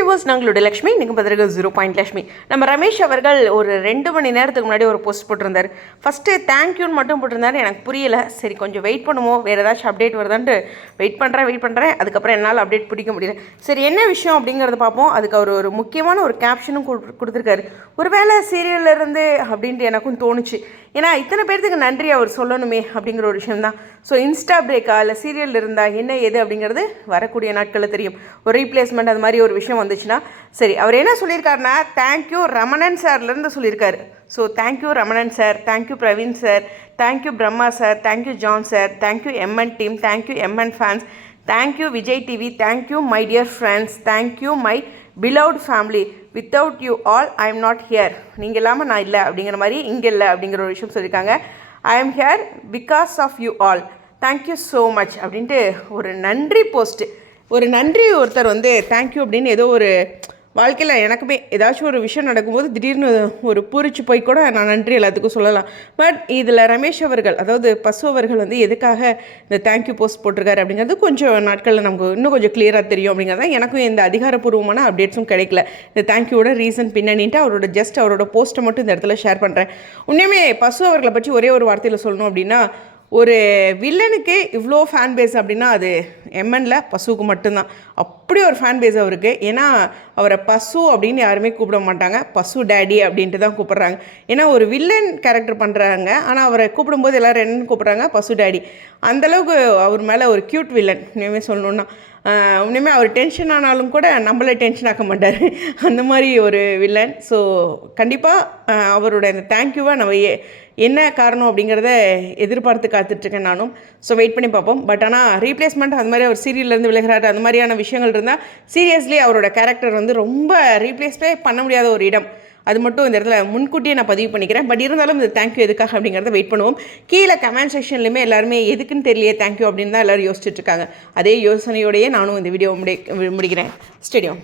Viewers நாங்களுடைய Lakshmi நீங்கள் பதிலுக்கு zero point Lakshmi. நம்ம ரமேஷ் அவர்கள் ஒரு ரெண்டு மணி நேரத்துக்கு முன்னாடி ஒரு போஸ்ட் போட்டிருந்தார். ஃபஸ்ட்டு தேங்க்யூன்னு மட்டும் போட்டிருந்தாரு. எனக்கு புரியல. சரி கொஞ்சம் வெயிட் பண்ணுவோம். வேறு ஏதாச்சும் அப்டேட் வருதான்ட்டு வெயிட் பண்ணுறேன் வெயிட் பண்ணுறேன் அதுக்கப்புறம் என்னால் அப்டேட் பிடிக்க முடியல. சரி என்ன விஷயம் அப்படிங்கிறத பார்ப்போம். அதுக்கு அவர் ஒரு முக்கியமான ஒரு கேப்ஷனும் கொடு- கொடுத்துருக்காரு. ஒருவேளை சீரியல்ல இருந்து அப்படின்ட்டு எனக்கும் தோணுச்சு. ஏன்னா இத்தனை பேர்த்துக்கு நன்றி அவர் சொல்லணுமே அப்படிங்கிற ஒரு விஷயம் தான். ஸோ இன்ஸ்டா பிரேக்கா இல்லை சீரியல் இருந்தால் என்ன எது அப்படிங்கிறது வரக்கூடிய நாட்களில் தெரியும். ஒரு ரீப்ளேஸ்மெண்ட் அது மாதிரி ஒரு விஷயம் வந்து வந்துச்சுன்னா சரி அவர் என்ன சொல்லியிருக்காருன்னா தேங்க்யூ ரமணன் சார்லேருந்து சொல்லியிருக்காரு so thank you Ramanan sir thank you Praveen sir thank you Brahma sir thank you John sir thank you MN team thank you MN fans thank you Vijay TV thank you my dear friends thank you my beloved family without you all I am not here நீங்கள் இல்லாமல் நான் இல்லை அப்படிங்கிற மாதிரி இங்கே இல்லை அப்படிங்கிற ஒரு விஷயம் சொல்லியிருக்காங்க I am here because of you all thank you so much அப்படின்ட்டு ஒரு நன்றி போஸ்ட்டு ஒரு நன்றி ஒருத்தர் வந்து தேங்க்யூ அப்படின்னு ஏதோ ஒரு வாழ்க்கையில் எனக்குமே ஏதாச்சும் ஒரு விஷயம் நடக்கும்போது திடீர்னு ஒரு பூரிச்சு போய் கூட நான் நன்றி எல்லாத்துக்கும் சொல்லலாம். பட் இதில் ரமேஷ் அவர்கள் அதாவது பசு அவர்கள் வந்து எதுக்காக இந்த தேங்க்யூ போஸ்ட் போட்டிருக்காரு அப்படிங்கிறது கொஞ்சம் நாட்களில் நமக்கு இன்னும் கொஞ்சம் கிளியராக தெரியும் அப்படிங்கிறது தான் எனக்கும் எந்த அதிகாரப்பூர்வமான அப்டேட்ஸும் கிடைக்கல. இந்த தேங்க்யூவோட ரீசன் பின்னணின்ட்டு அவரோட ஜஸ்ட் அவரோட போஸ்ட்டை மட்டும் இந்த இடத்துல ஷேர் பண்ணுறேன் உண்மையுமே பசு அவர்களை பற்றி ஒரே ஒரு வார்த்தையில் சொல்லணும் அப்படின்னா ஒரு வில்லனுக்கே இவ்வளோ ஃபேன் பேஸ் அப்படின்னா அது எம்என்ல பசுவுக்கு மட்டும்தான். அப்படி ஒரு ஃபேன் பேஸ் அவருக்கு. ஏன்னா அவரை பசு அப்படின்னு யாருமே கூப்பிட மாட்டாங்க. பசு டேடி அப்படின்ட்டு தான் கூப்பிட்றாங்க. ஏன்னா ஒரு வில்லன் கேரக்டர் பண்ணுறாங்க ஆனால் அவரை கூப்பிடும்போது எல்லோரும் என்னன்னு கூப்பிட்றாங்க? பசு டேடி அந்தளவுக்கு அவர் மேலே ஒரு க்யூட் வில்லன் இனிமேல் சொல்லணுன்னா இனிமேல் அவர் டென்ஷன் ஆனாலும் கூட நம்மளை டென்ஷன் ஆக்க மாட்டார். அந்த மாதிரி ஒரு வில்லன் ஸோ கண்டிப்பாக அவரோட அந்த தேங்க்யூவாக நம்ம ஏ- என்ன காரணம் அப்படிங்கிறத எதிர்பார்த்து காத்துட்ருக்கேன் நானும். ஸோ வெயிட் பண்ணி பார்ப்போம். பட் ஆனால் ரீப்ளேஸ்மெண்ட் அந்த மாதிரி அவர் சீரியல்லேருந்து விலகிறாரு அந்த மாதிரியான விஷயங்கள் இருந்தால் சீரியஸ்லி அவரோட கேரக்டர் வந்து ரொம்ப ரீப்ளேஸ்டே பண்ண முடியாத ஒரு இடம். அது மட்டும் இந்த இடத்துல முன்கூட்டியே நான் பதிவு பண்ணிக்கிறேன். பட் இருந்தாலும் இந்த தேங்க்யூ எதுக்காக அப்படிங்கிறத வெயிட் பண்ணுவோம். கீழே கமெண்ட் செக்ஷன்லையுமே எல்லாருமே எதுக்குன்னு தெரியலையே தேங்க்யூ அப்படின்னு தான் எல்லோரும் யோசிச்சுட்டு இருக்காங்க. அதே யோசனையோடையே நானும் இந்த வீடியோ முடி முடிக்கிறேன். ஸ்டேடியம்